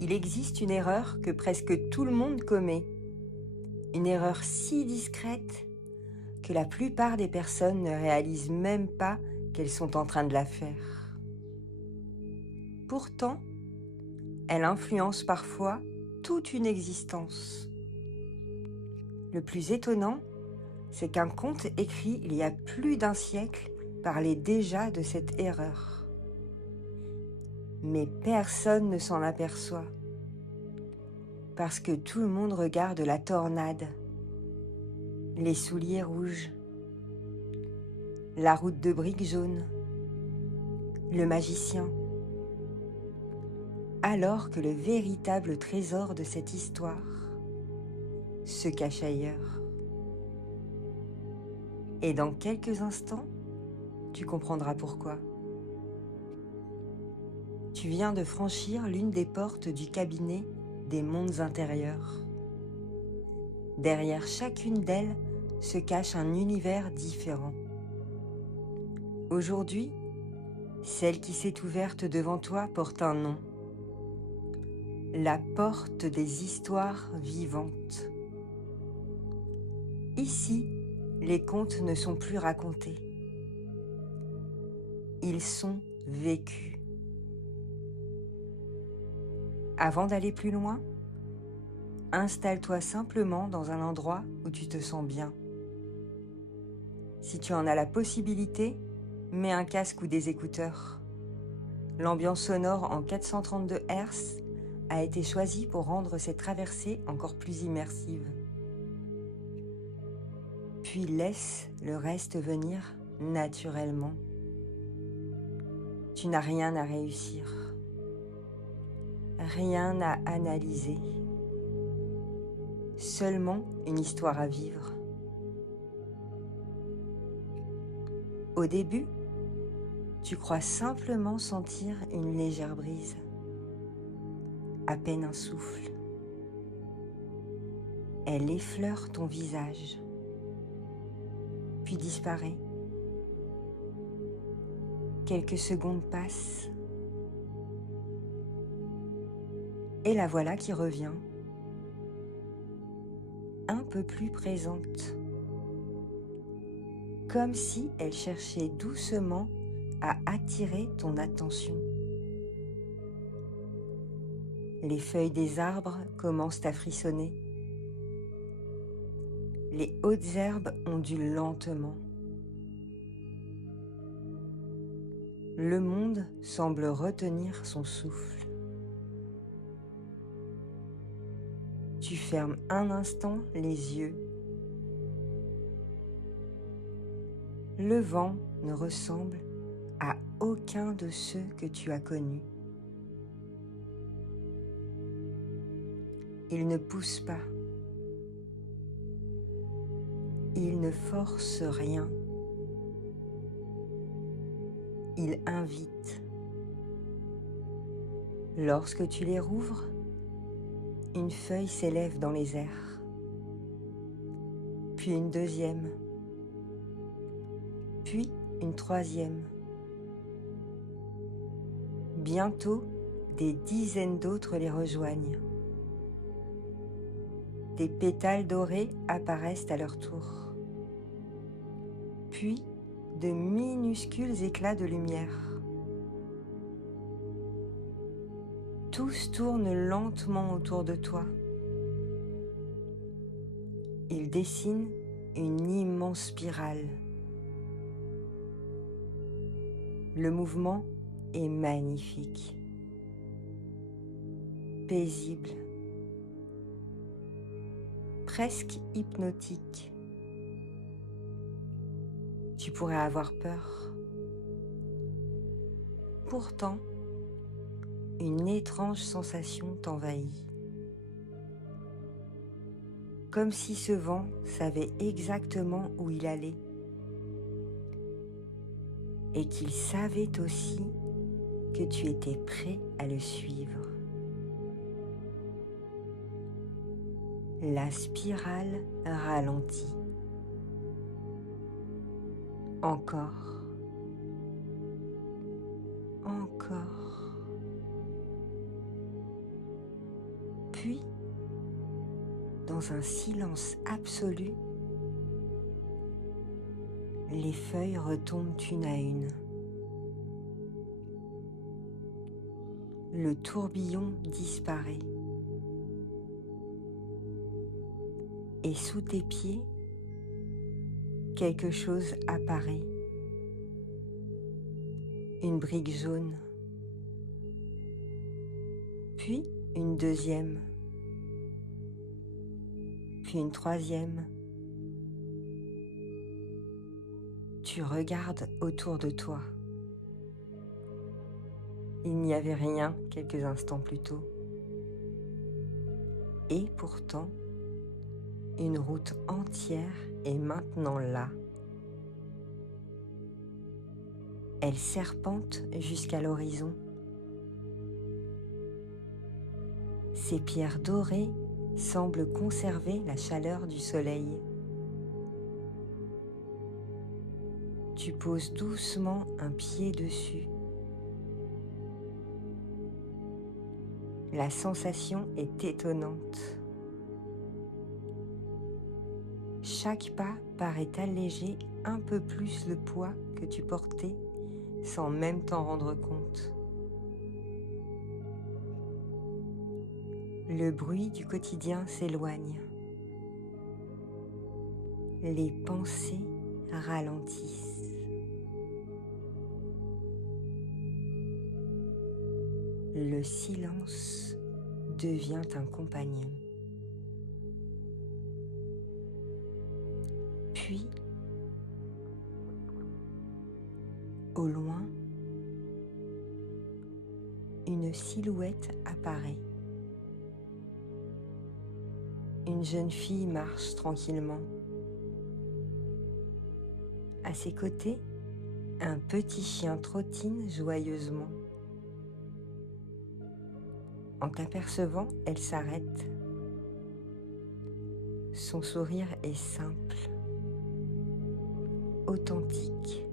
Il existe une erreur que presque tout le monde commet. Une erreur si discrète que la plupart des personnes ne réalisent même pas qu'elles sont en train de la faire. Pourtant, elle influence parfois toute une existence. Le plus étonnant, c'est qu'un conte écrit il y a plus d'un siècle parlait déjà de cette erreur. Mais personne ne s'en aperçoit, parce que tout le monde regarde la tornade, les souliers rouges, la route de briques jaunes, le magicien, alors que le véritable trésor de cette histoire se cache ailleurs. Et dans quelques instants, tu comprendras pourquoi. Tu viens de franchir l'une des portes du cabinet des mondes intérieurs. Derrière chacune d'elles se cache un univers différent. Aujourd'hui, celle qui s'est ouverte devant toi porte un nom. La porte des histoires vivantes. Ici, les contes ne sont plus racontés. Ils sont vécus. Avant d'aller plus loin, installe-toi simplement dans un endroit où tu te sens bien. Si tu en as la possibilité, mets un casque ou des écouteurs. L'ambiance sonore en 432 Hz a été choisie pour rendre cette traversée encore plus immersive. Puis laisse le reste venir naturellement. Tu n'as rien à réussir, rien à analyser, seulement une histoire à vivre. Au début, tu crois simplement sentir une légère brise, à peine un souffle. Elle effleure ton visage, puis disparaît. Quelques secondes passent, et la voilà qui revient, un peu plus présente, comme si elle cherchait doucement à attirer ton attention. Les feuilles des arbres commencent à frissonner. Les hautes herbes ondulent lentement. Le monde semble retenir son souffle. Tu fermes un instant les yeux. Le vent ne ressemble à aucun de ceux que tu as connus. Il ne pousse pas. Il ne force rien. Il invite. Lorsque tu les rouvres, une feuille s'élève dans les airs, puis une deuxième, puis une troisième. Bientôt, des dizaines d'autres les rejoignent. Des pétales dorés apparaissent à leur tour, puis de minuscules éclats de lumière. Tous tournent lentement autour de toi. Ils dessinent une immense spirale. Le mouvement est magnifique, paisible, presque hypnotique. Tu pourrais avoir peur. Pourtant, une étrange sensation t'envahit. Comme si ce vent savait exactement où il allait. Et qu'il savait aussi que tu étais prêt à le suivre. La spirale ralentit. Encore. Encore. Puis, dans un silence absolu, les feuilles retombent une à une. Le tourbillon disparaît. Et sous tes pieds, quelque chose apparaît. Une brique jaune. Puis une deuxième. Puis une troisième. Tu regardes autour de toi. Il n'y avait rien quelques instants plus tôt. Et pourtant, une route entière est maintenant là. Elle serpente jusqu'à l'horizon. Ces pierres dorées semblent conserver la chaleur du soleil. Tu poses doucement un pied dessus. La sensation est étonnante. Chaque pas paraît alléger un peu plus le poids que tu portais sans même t'en rendre compte. Le bruit du quotidien s'éloigne. Les pensées ralentissent. Le silence devient un compagnon. Puis, au loin, une silhouette apparaît. Une jeune fille marche tranquillement. À ses côtés, un petit chien trottine joyeusement. En t'apercevant, elle s'arrête. Son sourire est simple, authentique,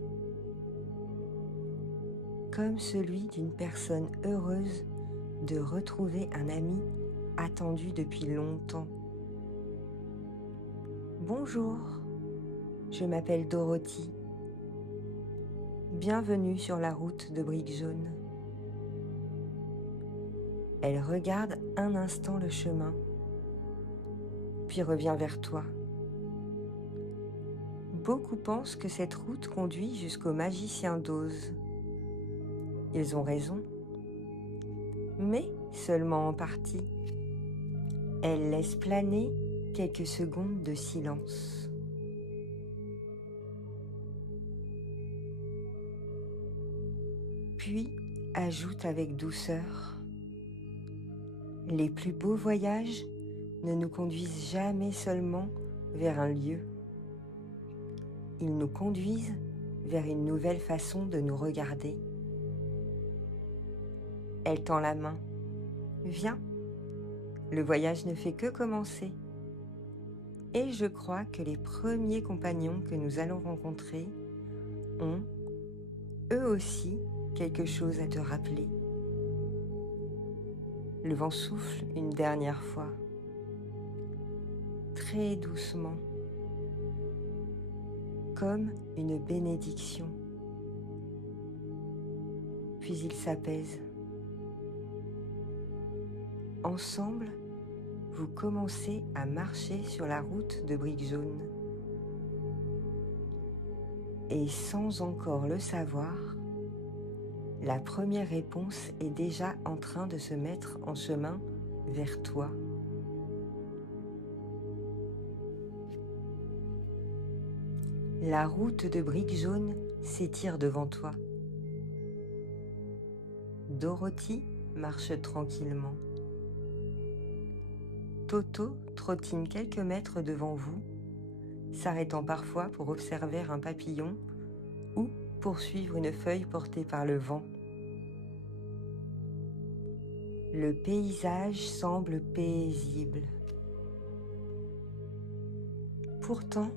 comme celui d'une personne heureuse de retrouver un ami attendu depuis longtemps. Bonjour, je m'appelle Dorothy. Bienvenue sur la route de briques jaunes. Elle regarde un instant le chemin, puis revient vers toi. Beaucoup pensent que cette route conduit jusqu'au magicien d'Oz. Ils ont raison, mais seulement en partie. Elle laisse planer quelques secondes de silence. Puis ajoute avec douceur: les plus beaux voyages ne nous conduisent jamais seulement vers un lieu. Ils nous conduisent vers une nouvelle façon de nous regarder. Elle tend la main. Viens, le voyage ne fait que commencer. Et je crois que les premiers compagnons que nous allons rencontrer ont, eux aussi, quelque chose à te rappeler. Le vent souffle une dernière fois, très doucement, comme une bénédiction. Puis il s'apaise. Ensemble, vous commencez à marcher sur la route de briques jaunes. Et sans encore le savoir, la première réponse est déjà en train de se mettre en chemin vers toi. La route de briques jaunes s'étire devant toi. Dorothy marche tranquillement. Toto trottine quelques mètres devant vous, s'arrêtant parfois pour observer un papillon ou poursuivre une feuille portée par le vent. Le paysage semble paisible. Pourtant,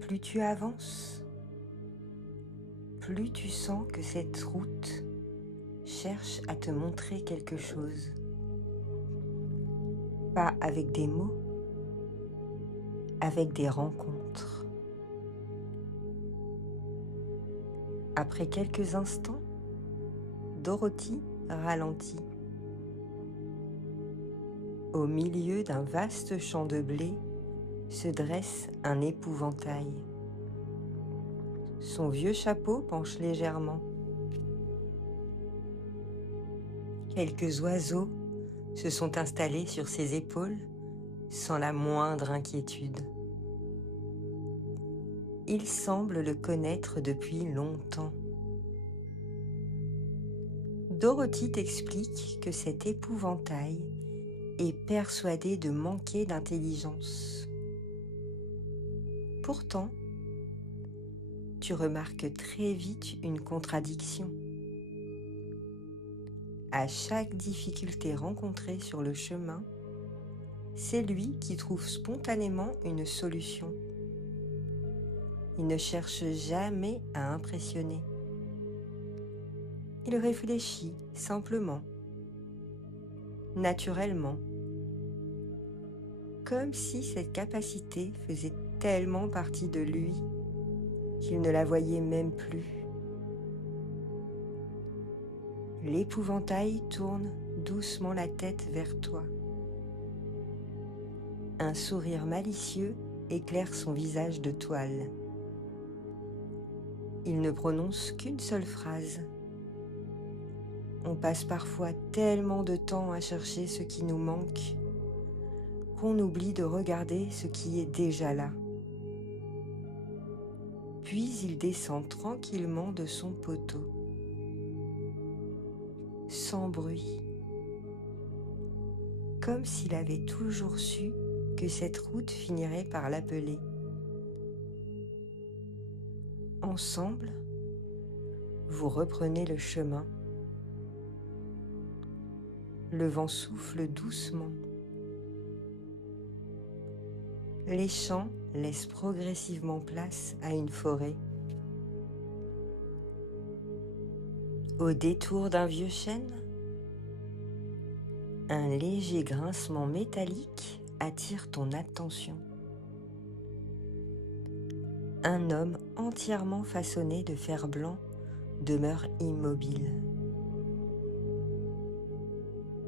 plus tu avances, plus tu sens que cette route cherche à te montrer quelque chose. pas avec des mots, avec des rencontres. Après quelques instants, Dorothy ralentit. Au milieu d'un vaste champ de blé se dresse un épouvantail. Son vieux chapeau penche légèrement. Quelques oiseaux se sont installés sur ses épaules sans la moindre inquiétude. Il semble le connaître depuis longtemps. Dorothy t'explique que cet épouvantail est persuadé de manquer d'intelligence. Pourtant, tu remarques très vite une contradiction. À chaque difficulté rencontrée sur le chemin, c'est lui qui trouve spontanément une solution. Il ne cherche jamais à impressionner. Il réfléchit simplement, naturellement, comme si cette capacité faisait tellement partie de lui qu'il ne la voyait même plus. L'épouvantail tourne doucement la tête vers toi. Un sourire malicieux éclaire son visage de toile. Il ne prononce qu'une seule phrase. On passe parfois tellement de temps à chercher ce qui nous manque qu'on oublie de regarder ce qui est déjà là. Puis il descend tranquillement de son poteau, sans bruit, comme s'il avait toujours su que cette route finirait par l'appeler. Ensemble, vous reprenez le chemin. Le vent souffle doucement. Les champs laissent progressivement place à une forêt. Au détour d'un vieux chêne, un léger grincement métallique attire ton attention. Un homme entièrement façonné de fer blanc demeure immobile.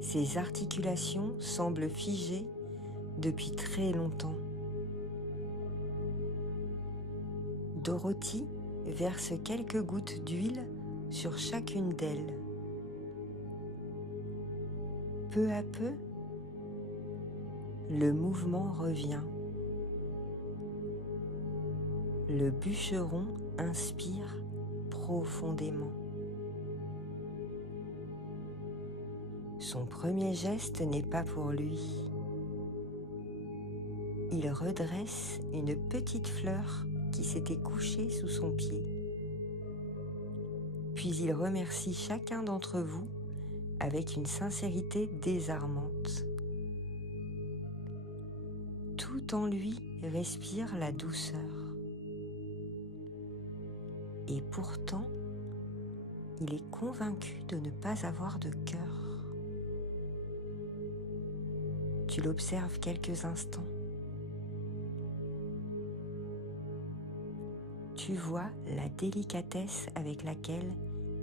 Ses articulations semblent figées depuis très longtemps. Dorothy verse quelques gouttes d'huile sur chacune d'elles. Peu à peu, le mouvement revient. Le bûcheron inspire profondément. Son premier geste n'est pas pour lui. Il redresse une petite fleur qui s'était couchée sous son pied. Puis il remercie chacun d'entre vous avec une sincérité désarmante. Tout en lui respire la douceur. Et pourtant, il est convaincu de ne pas avoir de cœur. Tu l'observes quelques instants. Tu vois la délicatesse avec laquelle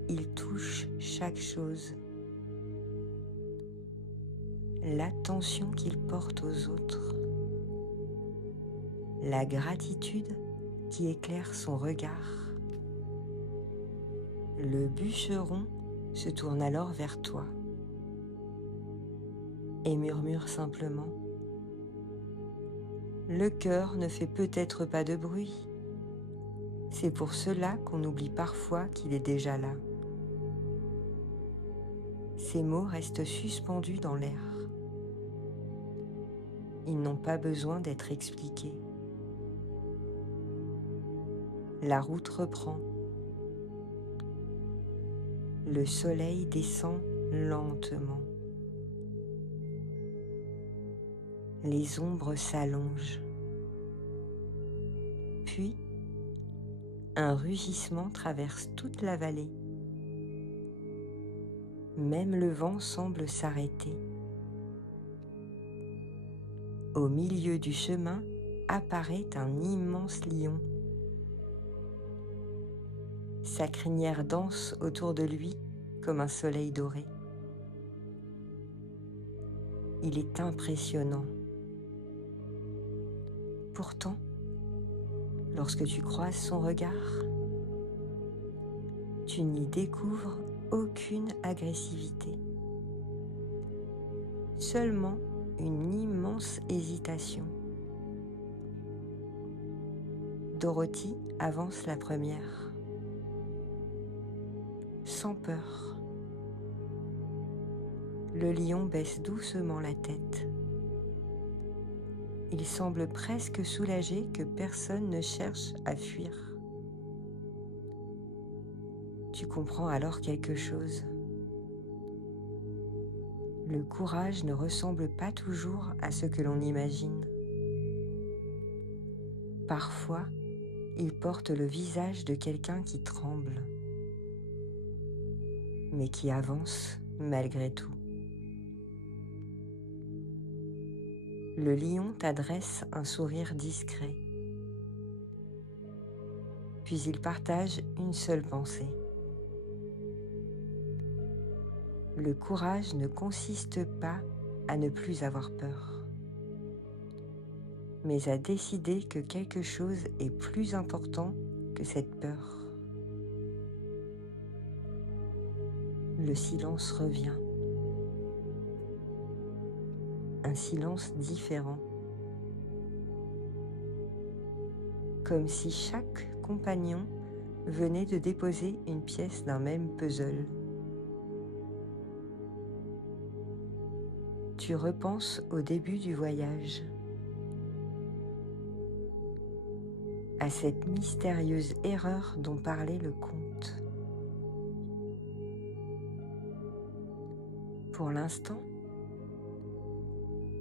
il touche chaque chose, l'attention qu'il porte aux autres, la gratitude qui éclaire son regard. Le bûcheron se tourne alors vers toi et murmure simplement : « Le cœur ne fait peut-être pas de bruit. C'est pour cela qu'on oublie parfois qu'il est déjà là. » Ces mots restent suspendus dans l'air. Ils n'ont pas besoin d'être expliqués. La route reprend. Le soleil descend lentement. Les ombres s'allongent. Puis, un rugissement traverse toute la vallée. Même le vent semble s'arrêter. Au milieu du chemin apparaît un immense lion. Sa crinière danse autour de lui comme un soleil doré. Il est impressionnant. Pourtant, lorsque tu croises son regard, tu n'y découvres aucune agressivité, seulement une immense hésitation. Dorothy avance la première, sans peur. Le lion baisse doucement la tête. Il semble presque soulagé que personne ne cherche à fuir. Tu comprends alors quelque chose. Le courage ne ressemble pas toujours à ce que l'on imagine. Parfois, il porte le visage de quelqu'un qui tremble, mais qui avance malgré tout. Le lion t'adresse un sourire discret, puis il partage une seule pensée. Le courage ne consiste pas à ne plus avoir peur, mais à décider que quelque chose est plus important que cette peur. Le silence revient. Un silence différent. Comme si chaque compagnon venait de déposer une pièce d'un même puzzle. Tu repenses au début du voyage, à cette mystérieuse erreur dont parlait le conte. Pour l'instant,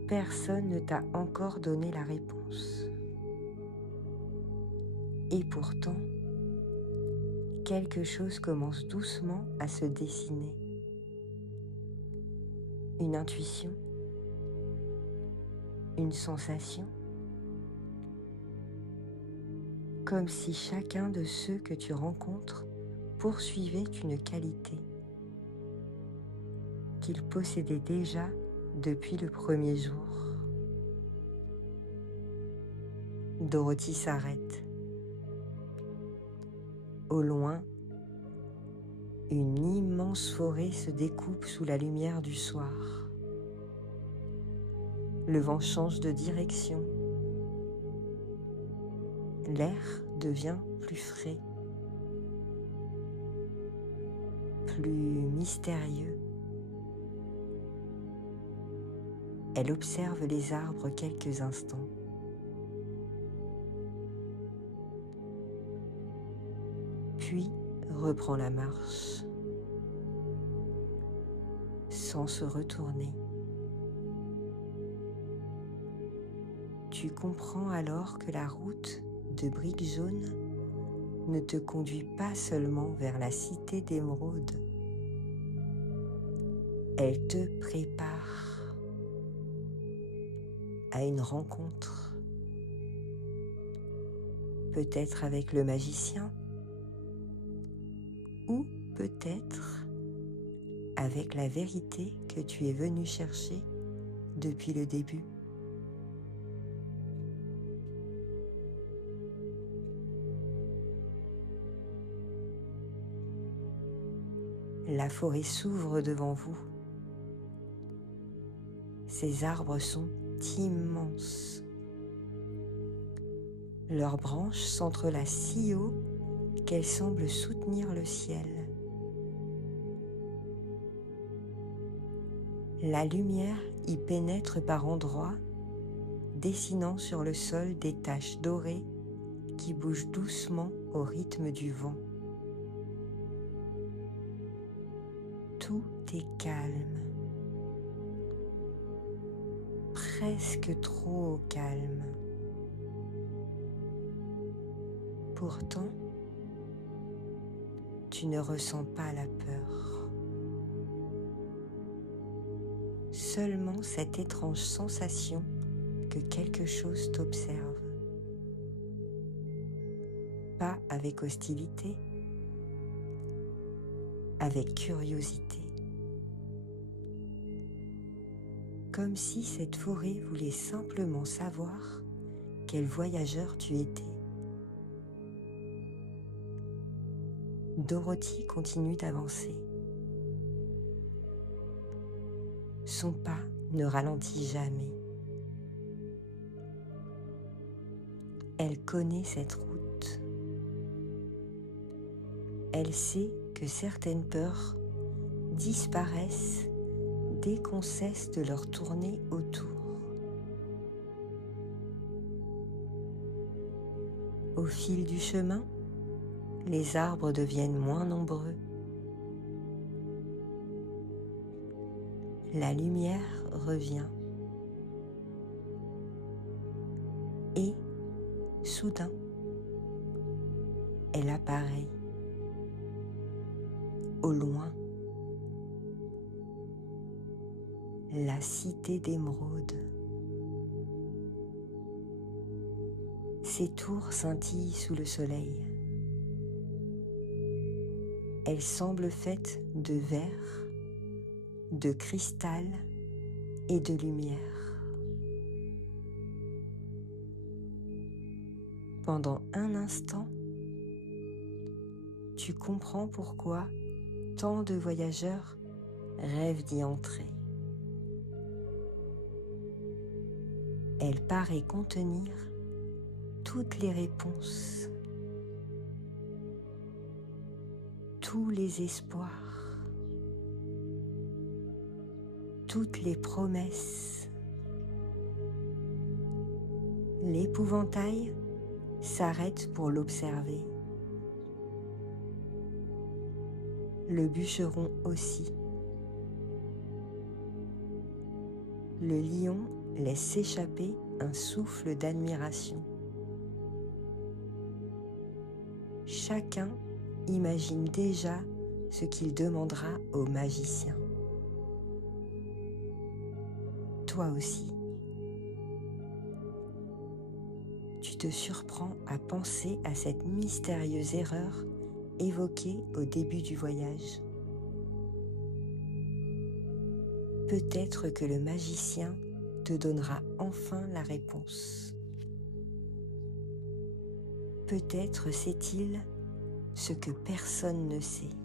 personne ne t'a encore donné la réponse. Et pourtant, quelque chose commence doucement à se dessiner. Une intuition, une sensation, comme si chacun de ceux que tu rencontres poursuivait une qualité qu'il possédait déjà depuis le premier jour. Dorothy s'arrête. Au loin, une immense forêt se découpe sous la lumière du soir. Le vent change de direction. L'air devient plus frais, plus mystérieux. Elle observe les arbres quelques instants. Puis reprend la marche, sans se retourner. Tu comprends alors que la route de briques jaunes ne te conduit pas seulement vers la cité d'émeraude. Elle te prépare à une rencontre, peut-être avec le magicien, ou peut-être avec la vérité que tu es venu chercher depuis le début. La forêt s'ouvre devant vous. Ces arbres sont immenses. Leurs branches s'entrelacent si haut qu'elles semblent soutenir le ciel. La lumière y pénètre par endroits, dessinant sur le sol des taches dorées qui bougent doucement au rythme du vent. Tout est calme, presque trop calme. Pourtant, tu ne ressens pas la peur. Seulement cette étrange sensation que quelque chose t'observe. Pas avec hostilité, avec curiosité. Comme si cette forêt voulait simplement savoir quel voyageur tu étais. Dorothy continue d'avancer. Son pas ne ralentit jamais. Elle connaît cette route. Elle sait que certaines peurs disparaissent dès qu'on cesse de leur tourner autour. Au fil du chemin, les arbres deviennent moins nombreux. La lumière revient. Et, soudain, elle apparaît au loin. La cité d'émeraude. Ses tours scintillent sous le soleil. Elles semblent faites de verre, de cristal et de lumière. Pendant un instant, tu comprends pourquoi tant de voyageurs rêvent d'y entrer. Elle paraît contenir toutes les réponses, tous les espoirs, toutes les promesses. L'épouvantail s'arrête pour l'observer. Le bûcheron aussi. Le lion laisse s'échapper un souffle d'admiration. Chacun imagine déjà ce qu'il demandera au magicien. Toi aussi. Tu te surprends à penser à cette mystérieuse erreur évoquée au début du voyage. Peut-être que le magicien te donnera enfin la réponse. Peut-être sait-il ce que personne ne sait.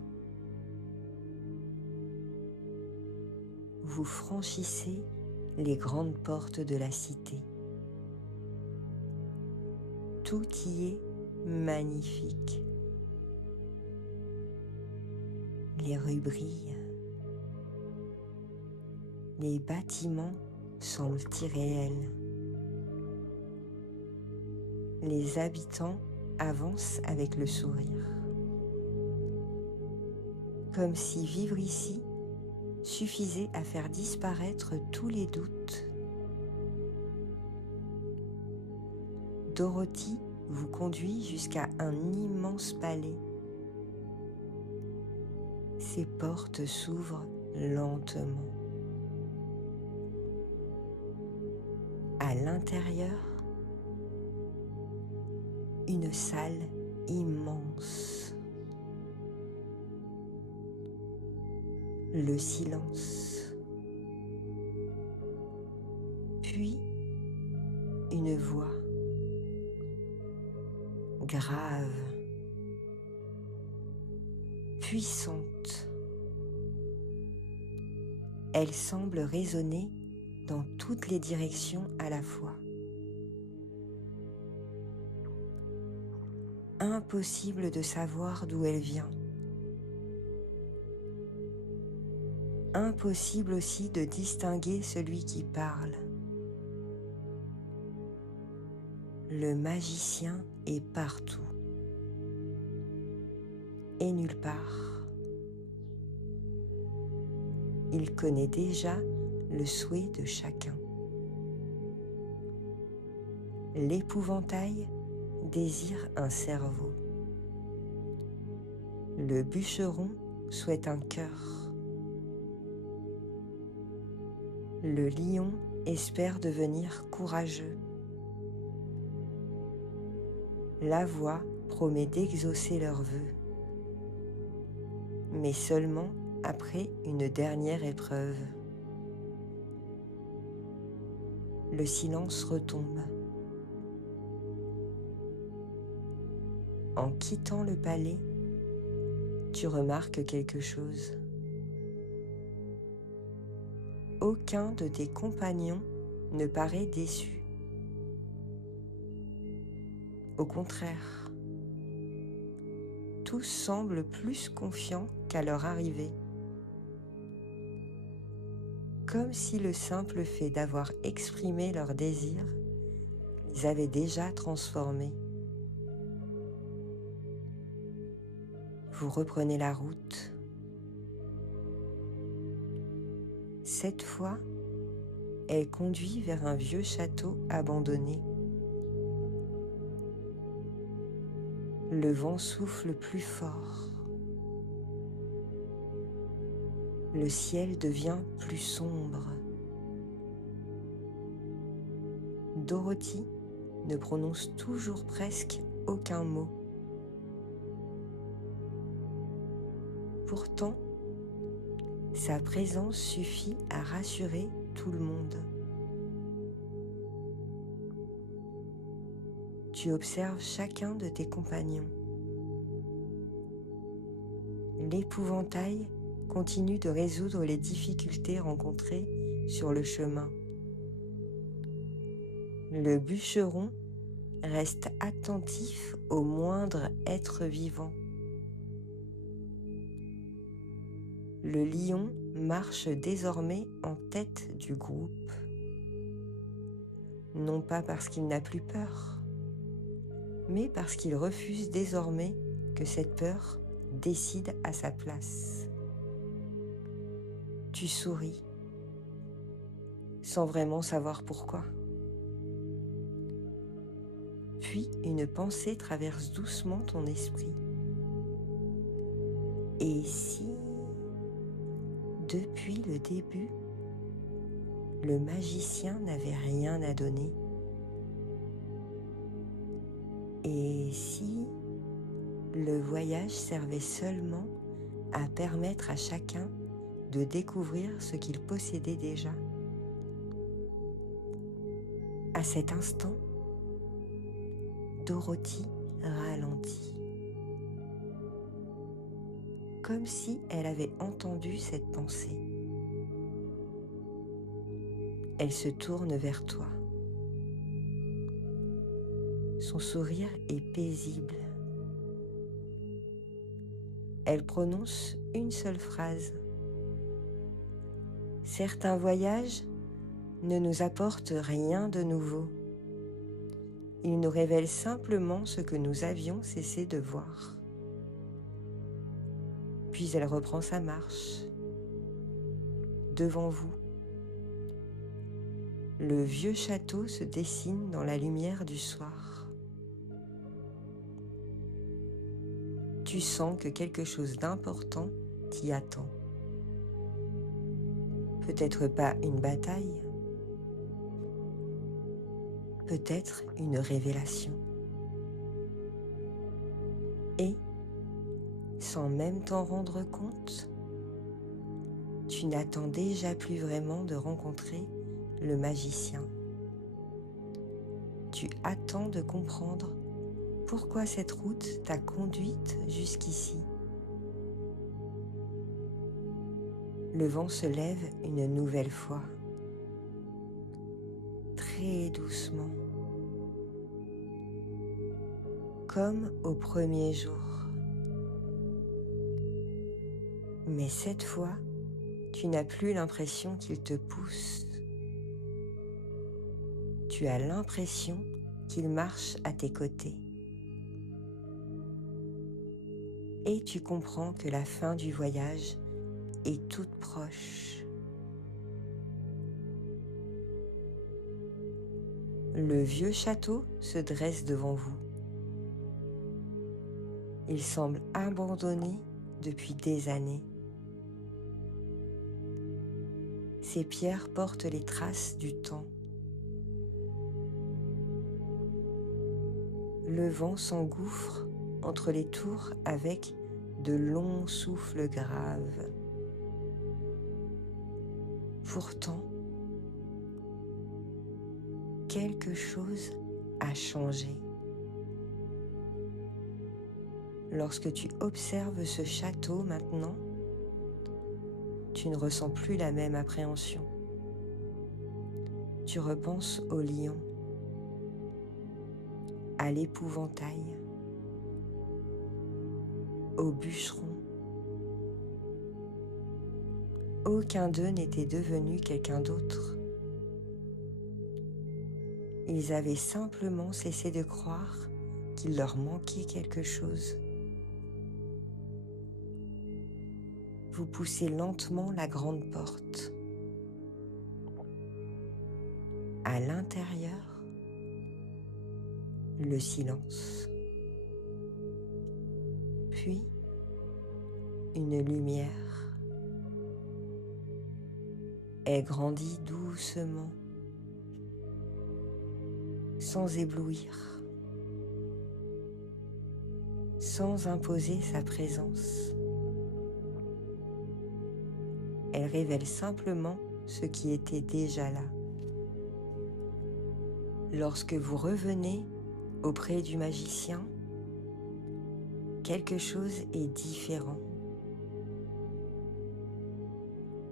Vous franchissez les grandes portes de la cité. Tout y est magnifique. Les rues brillent. Les bâtiments semblent irréels. Les habitants avancent avec le sourire. Comme si vivre ici suffisait à faire disparaître tous les doutes. Dorothy vous conduit jusqu'à un immense palais. Ses portes s'ouvrent lentement. À l'intérieur, une salle immense. Le silence. Puis, une voix grave, puissante. Elle semble résonner dans toutes les directions à la fois. Impossible de savoir d'où elle vient. Impossible aussi de distinguer celui qui parle. Le magicien est partout et nulle part. Il connaît déjà le souhait de chacun. L'épouvantail désire un cerveau. Le bûcheron souhaite un cœur. Le lion espèrent devenir courageux. La voix promet d'exaucer leurs vœux, mais seulement après une dernière épreuve. Le silence retombe. En quittant le palais, tu remarques quelque chose. Aucun de tes compagnons ne paraît déçu. Au contraire, tous semblent plus confiants qu'à leur arrivée. Comme si le simple fait d'avoir exprimé leurs désirs les avait déjà transformés. Vous reprenez la route. Cette fois, elle conduit vers un vieux château abandonné. Le vent souffle plus fort. Le ciel devient plus sombre. Dorothy ne prononce toujours presque aucun mot. Pourtant, sa présence suffit à rassurer tout le monde. Tu observes chacun de tes compagnons. L'épouvantail continue de résoudre les difficultés rencontrées sur le chemin. Le bûcheron reste attentif au moindre être vivant. Le lion marche désormais en tête du groupe. Non pas parce qu'il n'a plus peur, mais parce qu'il refuse désormais que cette peur décide à sa place. Tu souris, sans vraiment savoir pourquoi. Puis une pensée traverse doucement ton esprit. Et si, depuis le début, le magicien n'avait rien à donner? Et si le voyage servait seulement à permettre à chacun de découvrir ce qu'il possédait déjà? À cet instant, Dorothy ralentit, comme si elle avait entendu cette pensée. Elle se tourne vers toi. Son sourire est paisible. Elle prononce une seule phrase. Certains voyages ne nous apportent rien de nouveau. Ils nous révèlent simplement ce que nous avions cessé de voir. Puis elle reprend sa marche. Devant vous, le vieux château se dessine dans la lumière du soir. Tu sens que quelque chose d'important t'y attend. Peut-être pas une bataille, peut-être une révélation. Et, sans même t'en rendre compte, tu n'attends déjà plus vraiment de rencontrer le magicien. Tu attends de comprendre pourquoi cette route t'a conduite jusqu'ici. Le vent se lève une nouvelle fois, très doucement, comme au premier jour. Mais cette fois, tu n'as plus l'impression qu'il te pousse. Tu as l'impression qu'il marche à tes côtés. Et tu comprends que la fin du voyage est toute proche. Le vieux château se dresse devant vous. Il semble abandonné depuis des années. Ces pierres portent les traces du temps. Le vent s'engouffre entre les tours avec de longs souffles graves. Pourtant, quelque chose a changé. Lorsque tu observes ce château maintenant, tu ne ressens plus la même appréhension. Tu repenses au lion, à l'épouvantail, au bûcheron. Aucun d'eux n'était devenu quelqu'un d'autre. Ils avaient simplement cessé de croire qu'il leur manquait quelque chose. Vous poussez lentement la grande porte. À l'intérieur, le silence. Puis, une lumière. Elle grandit doucement, sans éblouir, sans imposer sa présence. Elle révèle simplement ce qui était déjà là. Lorsque vous revenez auprès du magicien, quelque chose est différent.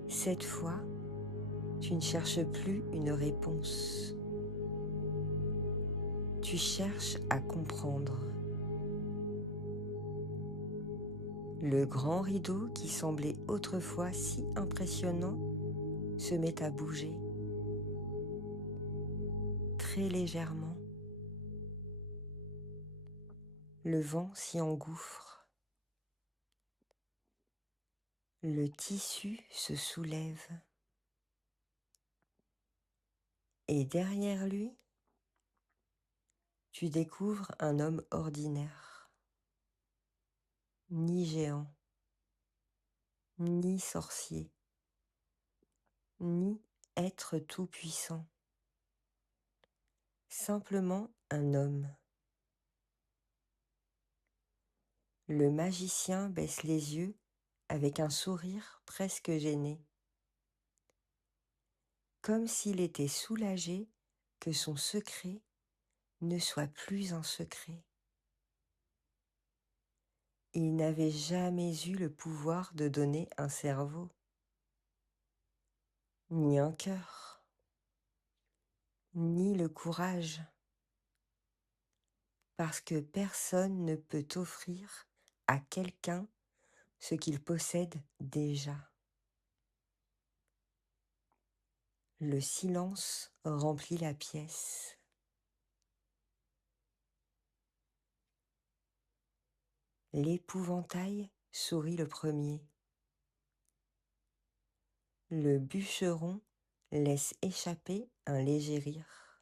Cette fois, tu ne cherches plus une réponse. Tu cherches à comprendre. Le grand rideau qui semblait autrefois si impressionnant se met à bouger, très légèrement. Le vent s'y engouffre. Le tissu se soulève. Et derrière lui, tu découvres un homme ordinaire, ni géant, ni sorcier, ni être tout-puissant, simplement un homme. Le magicien baisse les yeux avec un sourire presque gêné, comme s'il était soulagé que son secret ne soit plus un secret. Il n'avait jamais eu le pouvoir de donner un cerveau, ni un cœur, ni le courage, parce que personne ne peut offrir à quelqu'un ce qu'il possède déjà. Le silence remplit la pièce. L'épouvantail sourit le premier. Le bûcheron laisse échapper un léger rire.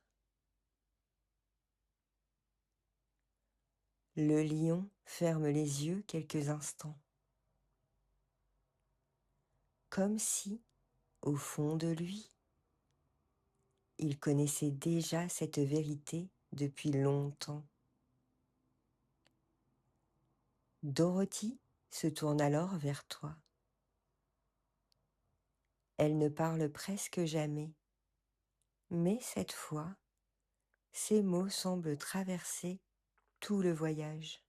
Le lion ferme les yeux quelques instants, comme si, au fond de lui, il connaissait déjà cette vérité depuis longtemps. Dorothy se tourne alors vers toi. Elle ne parle presque jamais, mais cette fois, ses mots semblent traverser tout le voyage.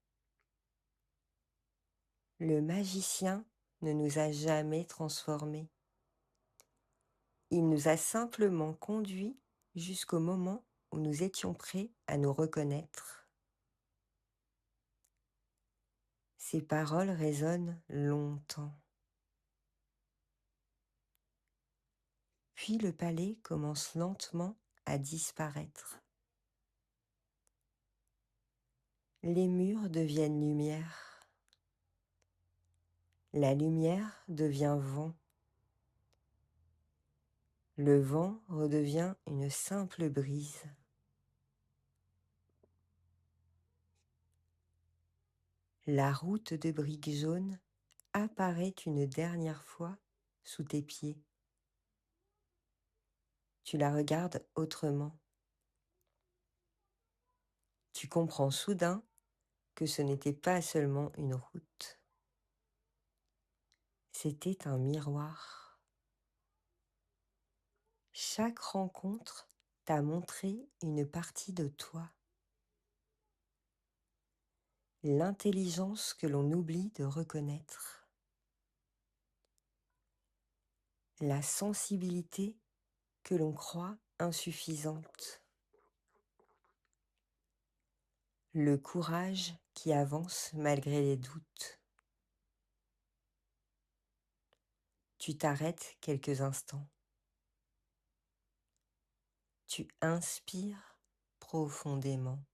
Le magicien ne nous a jamais transformés. Il nous a simplement conduits jusqu'au moment où nous étions prêts à nous reconnaître. Ces paroles résonnent longtemps. Puis le palais commence lentement à disparaître. Les murs deviennent lumière. La lumière devient vent. Le vent redevient une simple brise. La route de briques jaunes apparaît une dernière fois sous tes pieds. Tu la regardes autrement. Tu comprends soudain que ce n'était pas seulement une route. C'était un miroir. Chaque rencontre t'a montré une partie de toi. L'intelligence que l'on oublie de reconnaître. La sensibilité que l'on croit insuffisante. Le courage qui avance malgré les doutes. Tu t'arrêtes quelques instants. Tu inspires profondément.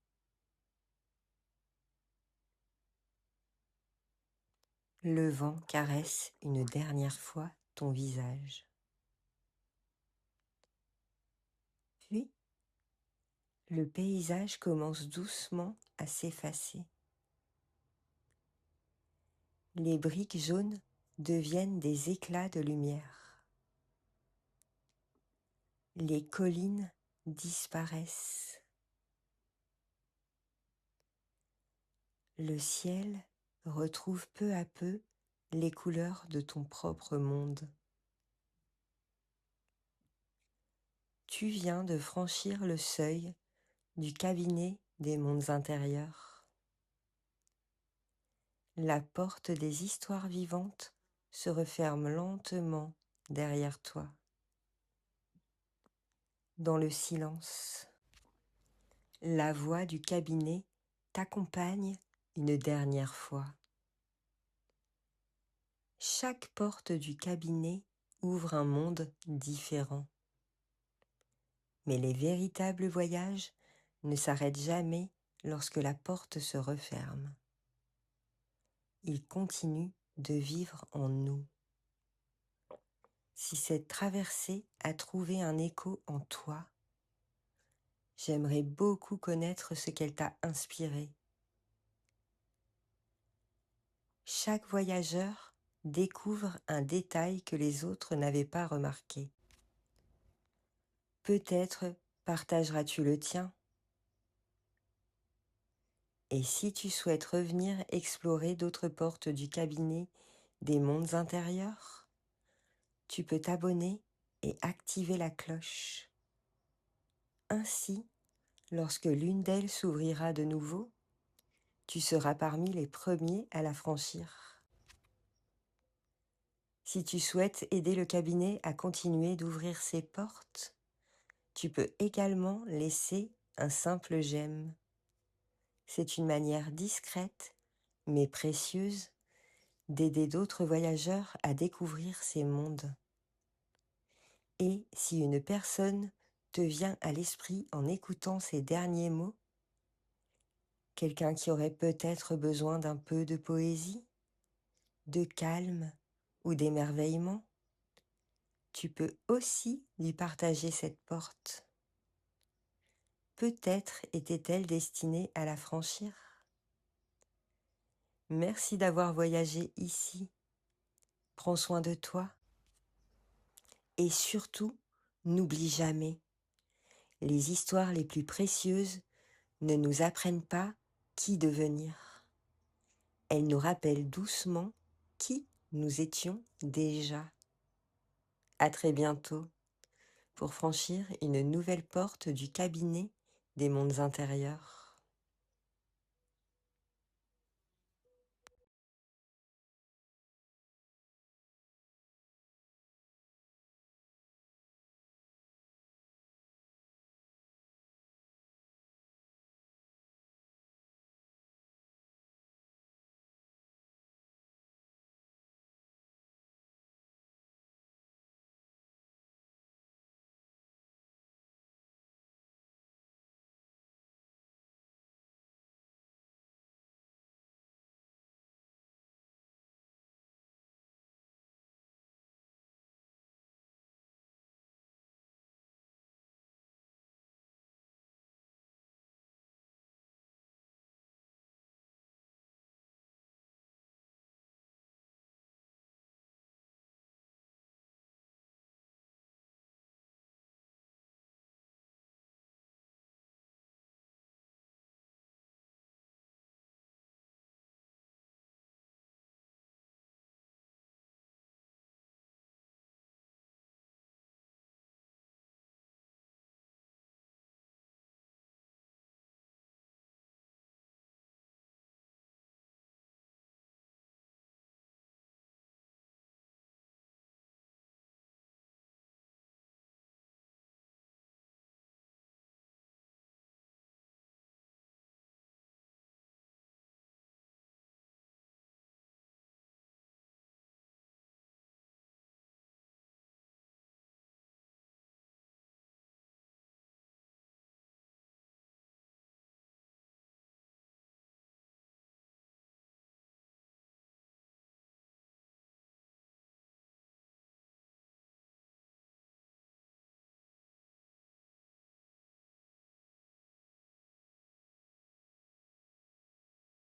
Le vent caresse une dernière fois ton visage. Puis, le paysage commence doucement à s'effacer. Les briques jaunes deviennent des éclats de lumière. Les collines disparaissent. Le ciel retrouve peu à peu les couleurs de ton propre monde. Tu viens de franchir le seuil du cabinet des mondes intérieurs. La porte des histoires vivantes se referme lentement derrière toi. Dans le silence, la voix du cabinet t'accompagne une dernière fois. Chaque porte du cabinet ouvre un monde différent. Mais les véritables voyages ne s'arrêtent jamais lorsque la porte se referme. Ils continuent de vivre en nous. Si cette traversée a trouvé un écho en toi, j'aimerais beaucoup connaître ce qu'elle t'a inspiré. Chaque voyageur découvre un détail que les autres n'avaient pas remarqué. Peut-être partageras-tu le tien. Et si tu souhaites revenir explorer d'autres portes du cabinet des mondes intérieurs, tu peux t'abonner et activer la cloche. Ainsi, lorsque l'une d'elles s'ouvrira de nouveau, tu seras parmi les premiers à la franchir. Si tu souhaites aider le cabinet à continuer d'ouvrir ses portes, tu peux également laisser un simple j'aime. C'est une manière discrète, mais précieuse, d'aider d'autres voyageurs à découvrir ces mondes. Et si une personne te vient à l'esprit en écoutant ces derniers mots, quelqu'un qui aurait peut-être besoin d'un peu de poésie, de calme ou d'émerveillement, tu peux aussi lui partager cette porte. Peut-être était-elle destinée à la franchir. Merci d'avoir voyagé ici. Prends soin de toi. Et surtout, n'oublie jamais, les histoires les plus précieuses ne nous apprennent pas qui devenir. Elles nous rappellent doucement qui nous étions déjà. À très bientôt pour franchir une nouvelle porte du cabinet des mondes intérieurs.